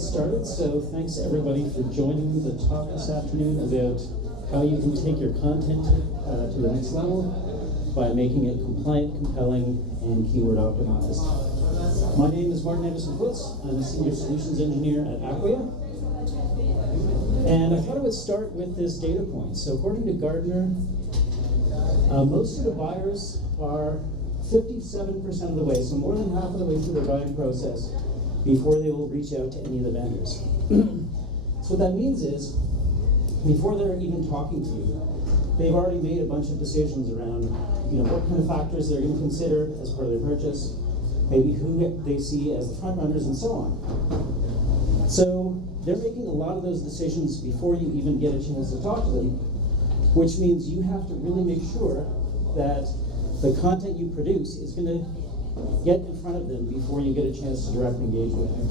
get started. So thanks everybody for joining the talk this afternoon about how you can take your content to the next level by making it compliant, compelling, and keyword optimized. My name is Anderson Clutz. I'm a Senior Solutions Engineer at Acquia. And I thought I would start with this data point. So according to Gartner, most of the buyers are 57% of the way, so more than half of the way through their buying process before they will reach out to any of the vendors. So what that means is, before they're even talking to you, they've already made a bunch of decisions around, what kind of factors they're going to consider as part of their purchase, maybe who they see as the front runners, and so on. So they're making a lot of those decisions before you even get a chance to talk to them, which means you have to really make sure that the content you produce is going to get in front of them before you get a chance to directly engage with them.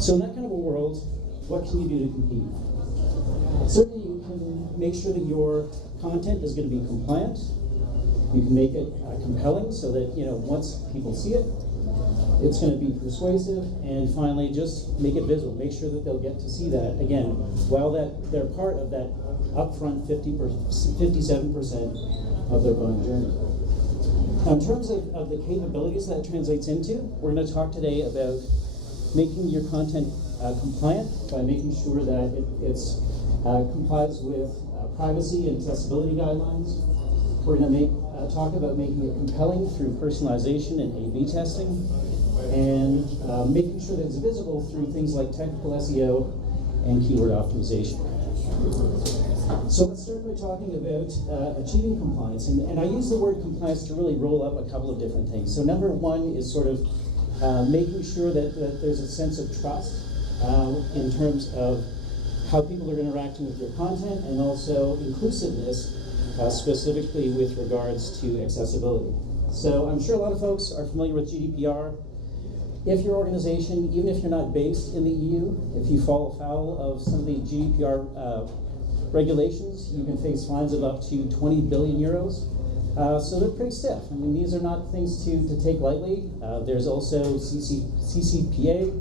So in that kind of a world, what can you do to compete? Certainly you can make sure that your content is going to be compliant. You can make it compelling so that once people see it, it's going to be persuasive. And finally, just make it visible. Make sure that they'll get to see that, again, while they're part of that upfront 57% of their buying journey. Now, in terms of the capabilities that translates into, we're going to talk today about making your content compliant by making sure that it complies with privacy and accessibility guidelines. We're going to talk about making it compelling through personalization and A/B testing, and making sure that it's visible through things like technical SEO and keyword optimization. So let's start by talking about achieving compliance. And I use the word compliance to really roll up a couple of different things. So number one is sort of making sure that there's a sense of trust in terms of how people are interacting with your content, and also inclusiveness, specifically with regards to accessibility. So I'm sure a lot of folks are familiar with GDPR. If your organization, even if you're not based in the EU, if you fall afoul of some of the GDPR regulations, you can face fines of up to 20 billion euros. So they're pretty stiff. I mean, these are not things to take lightly. There's also CCPA,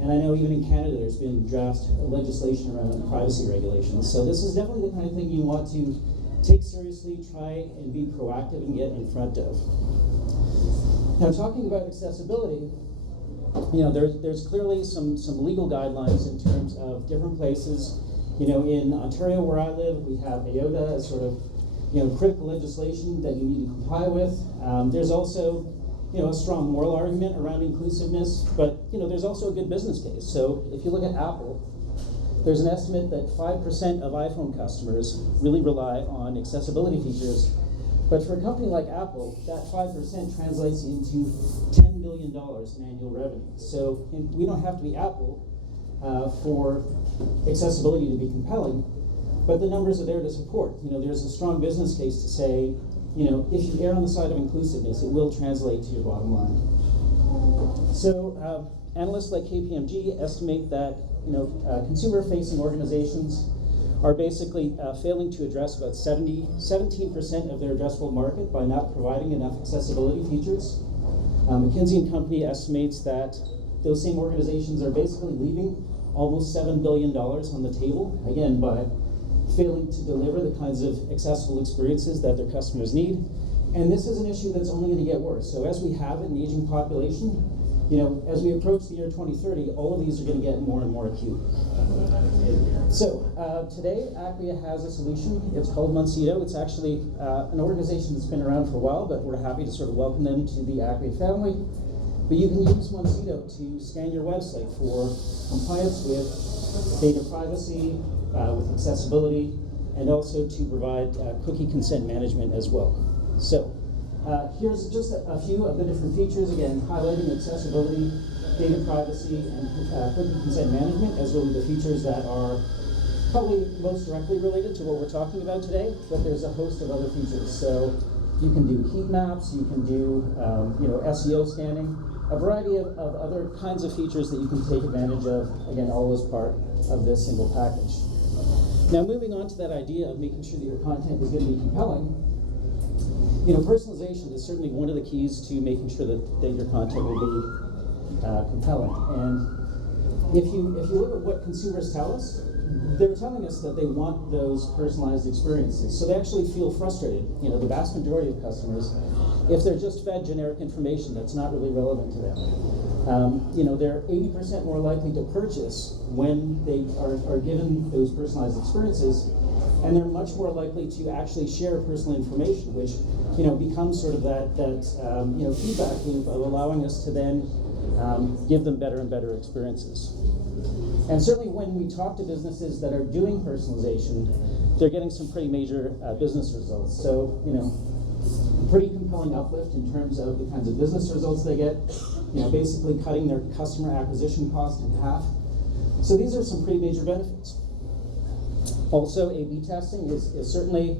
and I know even in Canada there's been draft legislation around privacy regulations. So this is definitely the kind of thing you want to take seriously, try and be proactive and get in front of. Now, talking about accessibility, there's clearly some legal guidelines in terms of different places. In Ontario, where I live, we have IOTA as sort of, critical legislation that you need to comply with. There's also, a strong moral argument around inclusiveness, but, there's also a good business case. So if you look at Apple, there's an estimate that 5% of iPhone customers really rely on accessibility features. But for a company like Apple, that 5% translates into $10 billion in annual revenue. So we don't have to be Apple for accessibility to be compelling, but the numbers are there to support. There's a strong business case to say, if you err on the side of inclusiveness, it will translate to your bottom line. So analysts like KPMG estimate that consumer-facing organizations are basically failing to address about 17% of their addressable market by not providing enough accessibility features. McKinsey & Company estimates that those same organizations are basically leaving almost $7 billion on the table, again, by failing to deliver the kinds of accessible experiences that their customers need. And this is an issue that's only going to get worse. So as we have an aging population, as we approach the year 2030, all of these are going to get more and more acute. So today, Acquia has a solution. It's called Moncito. It's actually an organization that's been around for a while, but we're happy to sort of welcome them to the Acquia family. But you can use Moncito to scan your website for compliance with data privacy, with accessibility, and also to provide cookie consent management as well. So here's just a few of the different features, again, highlighting accessibility, data privacy, and cookie consent management as really the features that are probably most directly related to what we're talking about today, but there's a host of other features. So you can do heat maps, you can do SEO scanning, a variety of other kinds of features that you can take advantage of, again, all as part of this single package. Now, moving on to that idea of making sure that your content is going to be compelling, personalization is certainly one of the keys to making sure that your content will be compelling. And if you look at what consumers tell us, they're telling us that they want those personalized experiences. So they actually feel frustrated. You know, the vast majority of customers, if they're just fed generic information that's not really relevant to them, you know, they're 80% more likely to purchase when they are given those personalized experiences, and they're much more likely to actually share personal information, which, you know, becomes sort of that you know, feedback loop of allowing us to then give them better and better experiences. And certainly when we talk to businesses that are doing personalization, they're getting some pretty major business results. So, you know, pretty compelling uplift in terms of the kinds of business results they get, you know, basically cutting their customer acquisition cost in half. So these are some pretty major benefits. Also, A/B testing is certainly,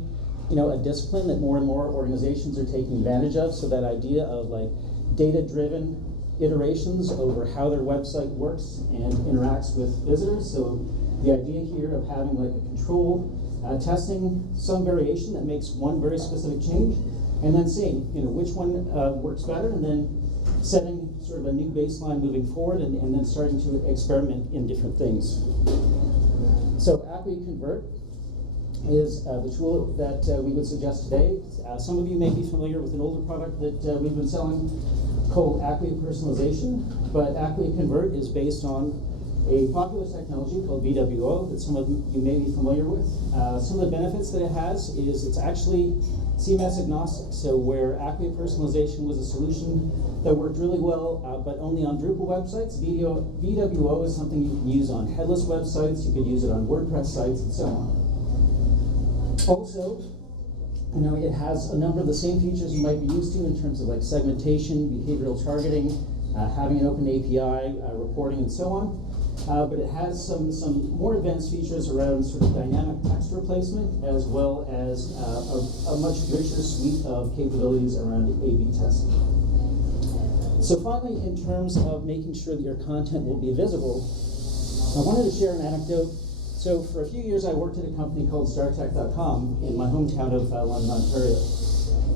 you know, a discipline that more and more organizations are taking advantage of. So that idea of like data-driven iterations over how their website works and interacts with visitors. So the idea here of having like a control, testing some variation that makes one very specific change, and then seeing, you know, which one works better, and then setting sort of a new baseline moving forward, and then starting to experiment in different things. So Acquia Convert is the tool that we would suggest today. Some of you may be familiar with an older product that we've been selling called Acquia Personalization, but Acquia Convert is based on a popular technology called VWO that some of you may be familiar with. Some of the benefits that it has is it's actually CMS agnostic, so where Acquia Personalization was a solution that worked really well, but only on Drupal websites, VWO is something you can use on headless websites, you could use it on WordPress sites, and so on. Also, you know, it has a number of the same features you might be used to in terms of like segmentation, behavioral targeting, having an open API, reporting, and so on. But it has some more advanced features around sort of dynamic text replacement, as well as a much richer suite of capabilities around A/B testing. So finally, in terms of making sure that your content will be visible, I wanted to share an anecdote. So for a few years, I worked at a company called StarTech.com in my hometown of London, Ontario.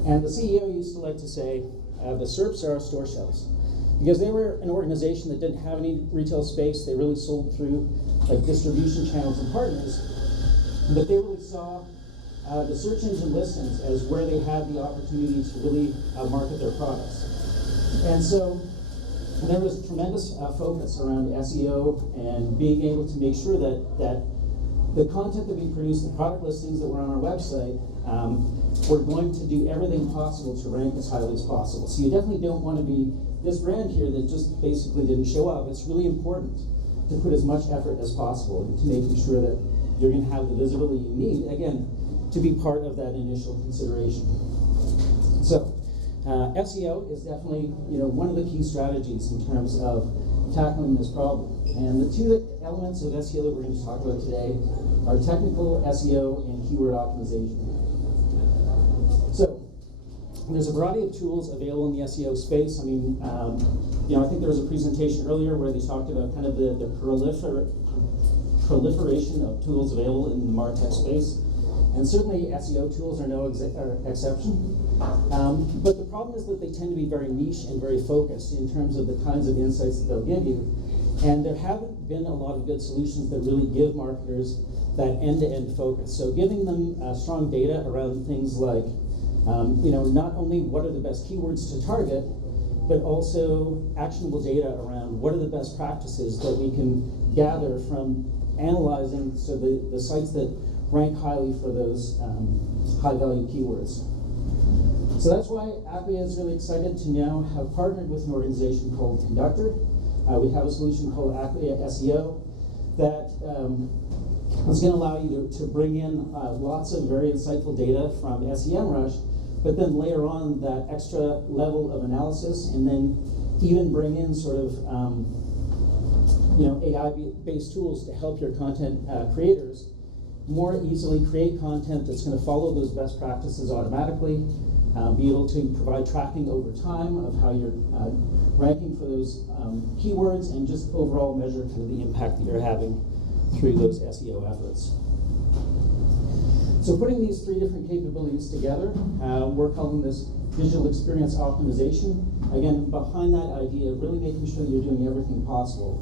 And the CEO used to like to say, the SERPs are our store shelves. Because they were an organization that didn't have any retail space, they really sold through like distribution channels and partners, but they really saw the search engine listings as where they had the opportunity to really market their products. And so there was a tremendous focus around SEO and being able to make sure that the content that we produced, the product listings that were on our website, we're going to do everything possible to rank as highly as possible. So you definitely don't want to be this brand here that just basically didn't show up. It's really important to put as much effort as possible into making sure that you're going to have the visibility you need, again, to be part of that initial consideration. So SEO is definitely, you know, one of the key strategies in terms of tackling this problem. And the two elements of SEO that we're going to talk about today are technical SEO and keyword optimization. So there's a variety of tools available in the SEO space. I mean, you know, I think there was a presentation earlier where they talked about kind of the proliferation of tools available in the MarTech space. And certainly SEO tools are no exception. But the problem is that they tend to be very niche and very focused in terms of the kinds of insights that they'll give you. And there haven't been a lot of good solutions that really give marketers that end-to-end focus. So giving them strong data around things like, you know, not only what are the best keywords to target, but also actionable data around what are the best practices that we can gather from analyzing so the sites that rank highly for those high-value keywords. So that's why Acquia is really excited to now have partnered with an organization called Conductor. We have a solution called Acquia SEO that is going to allow you to bring in lots of very insightful data from SEMrush, but then layer on that extra level of analysis, and then even bring in sort of you know, AI-based tools to help your content creators more easily create content that's going to follow those best practices automatically, be able to provide tracking over time of how you're ranking for those keywords, and just overall measure kind of the impact that you're having through those SEO efforts. So putting these three different capabilities together, we're calling this digital experience optimization. Again, behind that idea of really making sure that you're doing everything possible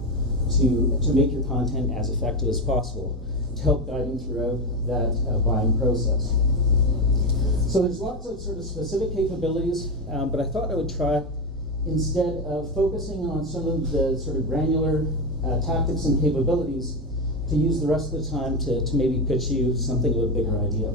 to make your content as effective as possible, to help guide them throughout that buying process. So there's lots of sort of specific capabilities, but I thought I would try, instead of focusing on some of the sort of granular tactics and capabilities, to use the rest of the time to maybe pitch you something of a bigger idea.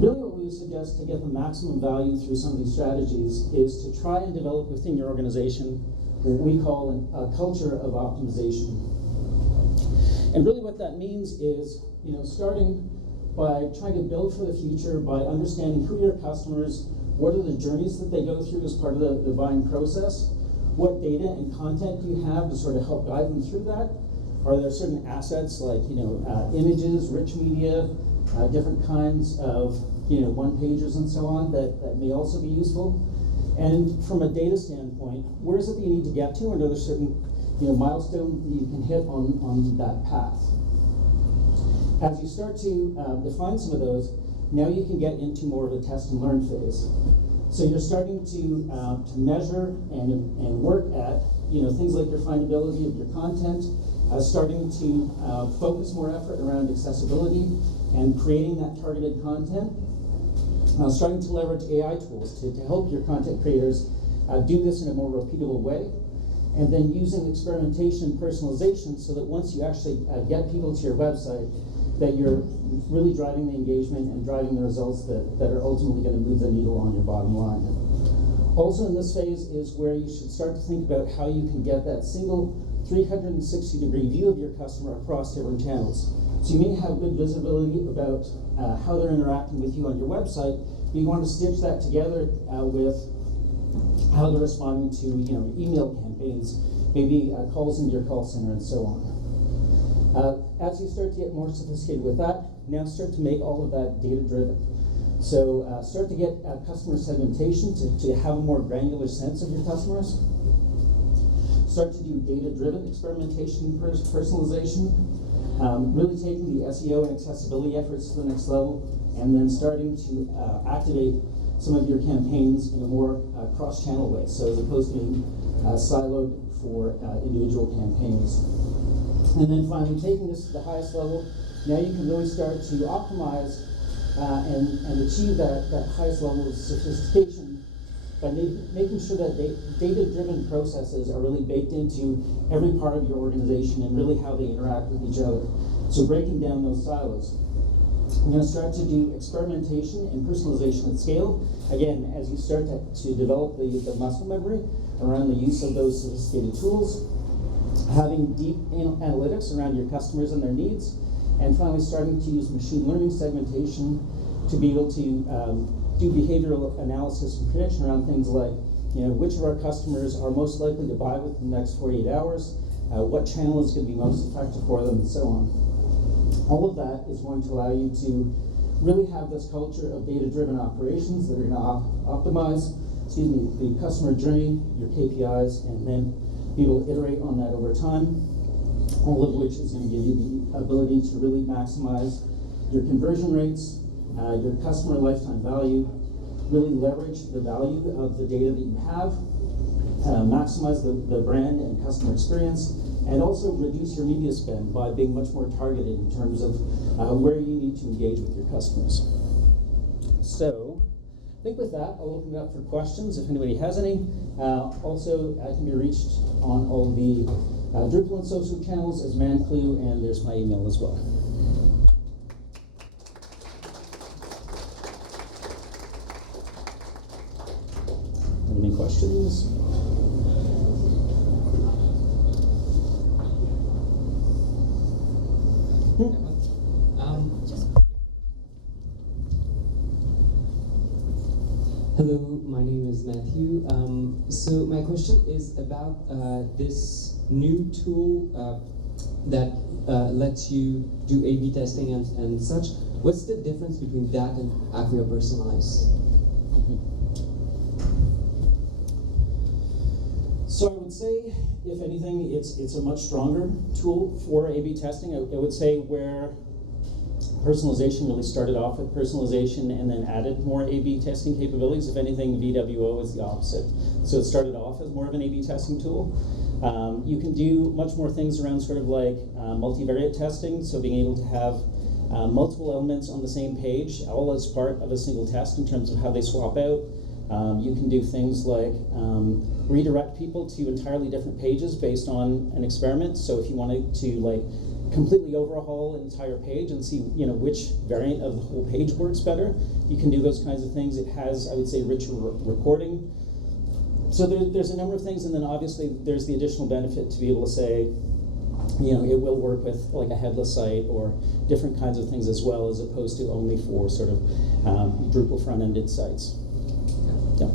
Really what we suggest to get the maximum value through some of these strategies is to try and develop within your organization what we call a culture of optimization. And really what that means is, starting by trying to build for the future, by understanding who your customers, what are the journeys that they go through as part of the buying process, what data and content do you have to sort of help guide them through that. Are there certain assets like images, rich media, different kinds of one-pagers and so on that may also be useful? And from a data standpoint, where is it that you need to get to, and are there certain milestones that you can hit on that path? As you start to define some of those, now you can get into more of a test and learn phase. So you're starting to measure and work at things like your findability of your content, starting to focus more effort around accessibility and creating that targeted content, starting to leverage AI tools to help your content creators do this in a more repeatable way, and then using experimentation and personalization so that once you actually get people to your website, that you're really driving the engagement and driving the results that are ultimately going to move the needle on your bottom line. Also in this phase is where you should start to think about how you can get that single 360-degree view of your customer across different channels. So you may have good visibility about how they're interacting with you on your website, but you want to stitch that together with how they're responding to email campaigns, maybe calls into your call center, and so on. As you start to get more sophisticated with that, now start to make all of that data-driven. So start to get customer segmentation to have a more granular sense of your customers. Start to do data-driven experimentation and personalization, really taking the SEO and accessibility efforts to the next level, and then starting to activate some of your campaigns in a more cross-channel way, so as opposed to being siloed for individual campaigns. And then finally, taking this to the highest level, now you can really start to optimize and achieve that highest level of sophistication by making sure that data-driven processes are really baked into every part of your organization and really how they interact with each other. So breaking down those silos. I'm going to start to do experimentation and personalization at scale. Again, as you start to develop the muscle memory around the use of those sophisticated tools, having deep analytics around your customers and their needs, and finally starting to use machine learning segmentation to be able to do behavioral analysis and prediction around things like, which of our customers are most likely to buy within the next 48 hours, what channel is going to be most effective for them, and so on. All of that is going to allow you to really have this culture of data-driven operations that are going to optimize, the customer journey, your KPIs, and then be able to iterate on that over time, all of which is going to give you the ability to really maximize your conversion rates, your customer lifetime value, really leverage the value of the data that you have, maximize the brand and customer experience, and also reduce your media spend by being much more targeted in terms of where you need to engage with your customers. So, I think with that, I'll open it up for questions if anybody has any. Also, I can be reached on all the Drupal and social channels as ManClue, and there's my email as well. Any questions? Hello, my name is Matthew. So my question is about this new tool that lets you do A/B testing and such. What's the difference between that and Acquia Personalize? So I would say, if anything, it's a much stronger tool for A/B testing. I would say where personalization really started off with personalization and then added more A/B testing capabilities. If anything, VWO is the opposite. So it started off as more of an A/B testing tool. You can do much more things around sort of like multivariate testing, so being able to have multiple elements on the same page, all as part of a single test in terms of how they swap out. You can do things like redirect people to entirely different pages based on an experiment. So if you wanted to like completely overhaul an entire page and see which variant of the whole page works better, you can do those kinds of things. It has, I would say, richer recording. So there's a number of things, and then obviously there's the additional benefit to be able to say, it will work with like a headless site or different kinds of things as well, as opposed to only for sort of Drupal front-ended sites. Yeah.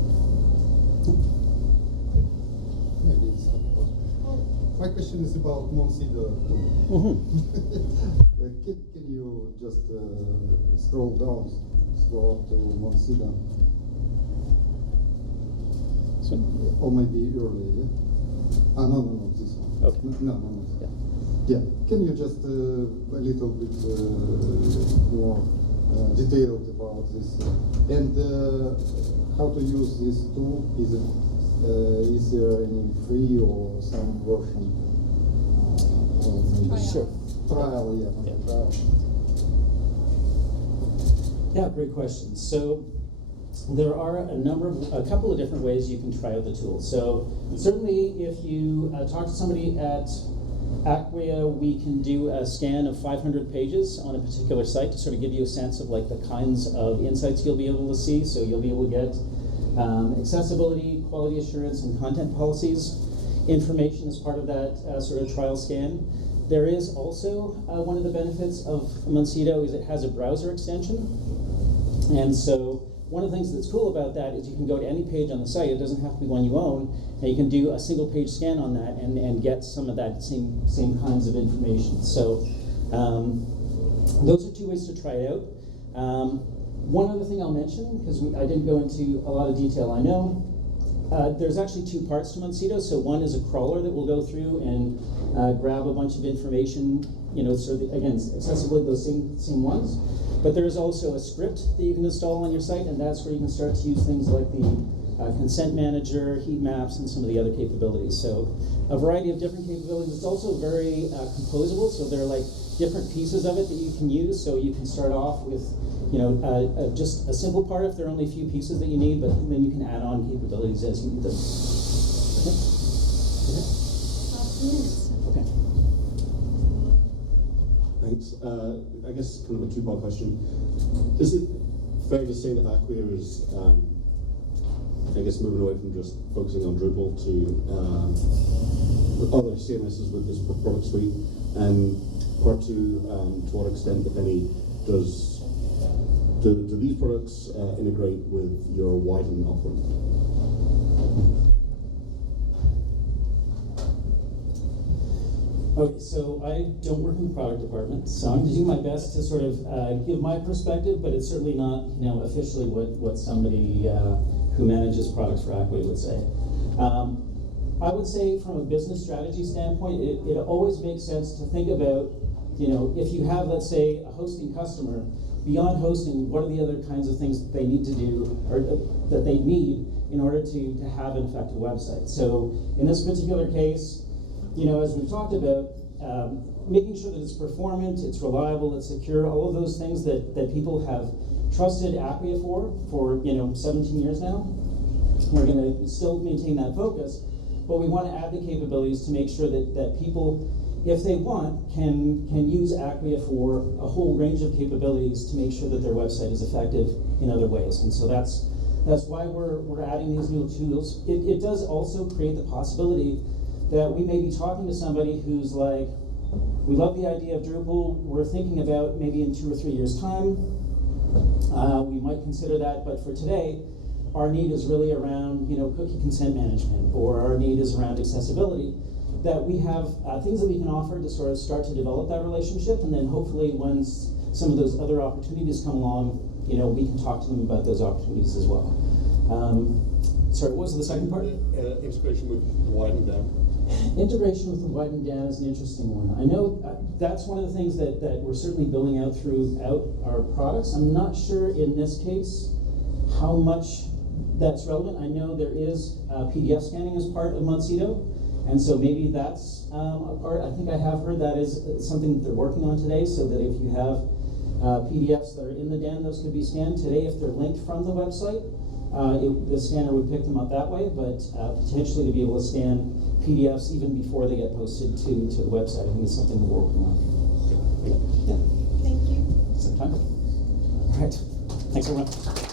Maybe it's not. My question is about Monsida. Can you just scroll up to Monsida? Or maybe early, yeah? No, this one. Okay. No. Yeah. Yeah, can you just a little bit more detailed about this? And how to use this tool? Is there any free or some version? Or maybe Sure. Trial, yeah. Trial. Yeah, great question. So there are a couple of different ways you can try out the tool. So certainly if you talk to somebody at Acquia, we can do a scan of 500 pages on a particular site to sort of give you a sense of like the kinds of insights you'll be able to see. So you'll be able to get accessibility, quality assurance, and content policies information as part of that sort of trial scan. There is also one of the benefits of Monsido is it has a browser extension. And so one of the things that's cool about that is you can go to any page on the site. It doesn't have to be one you own, and you can do a single page scan on that and get some of that same kinds of information. So those are two ways to try it out. One other thing I'll mention, because I didn't go into a lot of detail, I know, there's actually two parts to Monsido. So one is a crawler that will go through and grab a bunch of information, sort of, again, accessibility, those same ones. But there is also a script that you can install on your site, and that's where you can start to use things like the consent manager, heat maps, and some of the other capabilities. So a variety of different capabilities. It's also very composable, so there are like different pieces of it that you can use. So you can start off with just a simple part if there are only a few pieces that you need, but then you can add on capabilities as you need them. Okay. Okay. Thanks. I guess kind of a two-part question. Is it fair to say that Acquia is, I guess, moving away from just focusing on Drupal to other CMSs with this product suite? And part two, to what extent, if any, do these products integrate with your Widen offering? Okay, so I don't work in the product department, so I'm doing my best to sort of give my perspective, but it's certainly not, officially what somebody who manages products for Acquia would say. I would say from a business strategy standpoint, it always makes sense to think about, if you have, let's say, a hosting customer, beyond hosting, what are the other kinds of things that they need to do, or that they need in order to have an effective website. So in this particular case, as we've talked about, making sure that it's performant, it's reliable, it's secure, all of those things that people have trusted Acquia for 17 years now. We're going to still maintain that focus, but we want to add the capabilities to make sure that people, if they want, can use Acquia for a whole range of capabilities to make sure that their website is effective in other ways. And so that's why we're adding these new tools. It does also create the possibility that we may be talking to somebody who's like, we love the idea of Drupal, we're thinking about maybe in 2 or 3 years' time, we might consider that, but for today, our need is really around cookie consent management, or our need is around accessibility, that we have things that we can offer to sort of start to develop that relationship, and then hopefully once some of those other opportunities come along, we can talk to them about those opportunities as well. Sorry, what was the second part? Integration with widen down. Integration with the widened down is an interesting one. I know that's one of the things that we're certainly building out throughout our products. I'm not sure in this case how much that's relevant. I know there is PDF scanning as part of Montseto, and so maybe that's a part. I think I have heard that is something that they're working on today, so that if you have PDFs that are in the den, those could be scanned today if they're linked from the website. The scanner would pick them up that way, but potentially to be able to scan PDFs even before they get posted to the website, I think is something that we're working on. Yeah. Thank you. Is that time? All right. Thanks very much.